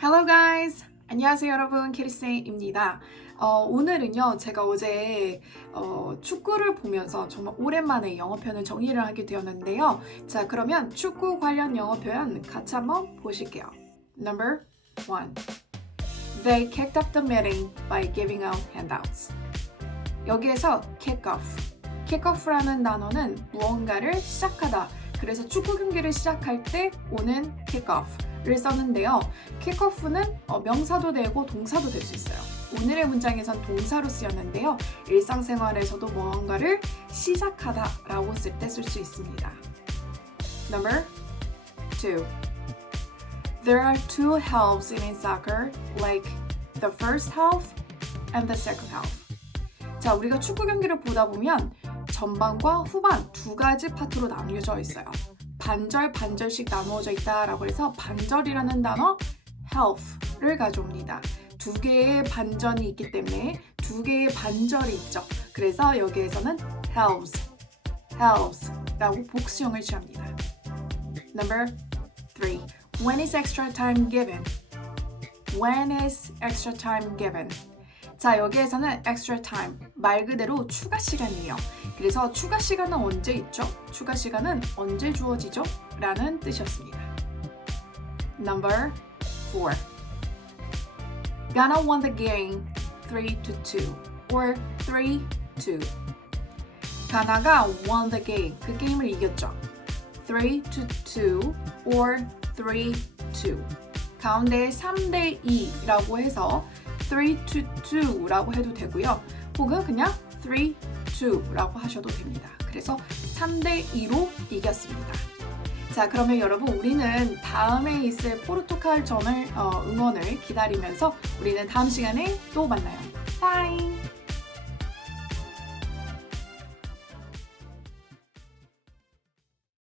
Hello guys! 안녕하세요 여러분 캐리쌤입니다. 어, 오늘은요 제가 어제 어, 축구를 보면서 정말 오랜만에 영어 표현을 정리를 하게 되었는데요. 자 그러면 축구 관련 영어 표현 같이 한번 보실게요. Number one. They kicked off the meeting by giving out handouts. 여기에서 kick off. kick off라는 단어는 무언가를 시작하다. 그래서 축구 경기를 시작할 때 오는 kick off 를 썼는데요. 킥오프는 어, 명사도 되고 동사도 될 수 있어요. 오늘의 문장에선 동사로 쓰였는데요. 일상생활에서도 무언가를 시작하다 라고 쓸 때 쓸 수 있습니다. Number two. There are two halves in soccer, like the first half and the second half. 자, 우리가 축구 경기를 보다 보면 전반과 후반 두 가지 파트로 나뉘어져 있어요. 반절 반절씩 나누어져 있다라고 해서 반절이라는 단어 half를 가져옵니다. 두 개의 반전이 있기 때문에 두 개의 반절이 있죠. 그래서 여기에서는 halves, halves라고 복수형을 취합니다. Number three. When is extra time given? When is extra time given? 자, 여기에서는 extra time, 말 그대로 추가 시간이에요. 그래서 추가 시간은 언제 있죠? 추가 시간은 언제 주어지죠? 라는 뜻이었습니다. Number 4. Ghana won the game 3 to 2 or 3 2. 가나가 won the game, 그 게임을 이겼죠. 3 to 2 or 3 2. 가운데 3대 2라고 해서 3 to 2라고 해도 되고요. 혹은 그냥 3 2라고 하셔도 됩니다. 그래서 3대 2로 이겼습니다. 자, 그러면 여러분 우리는 다음에 있을 포르투갈전을 어, 응원을 기다리면서 우리는 다음 시간에 또 만나요. 바이.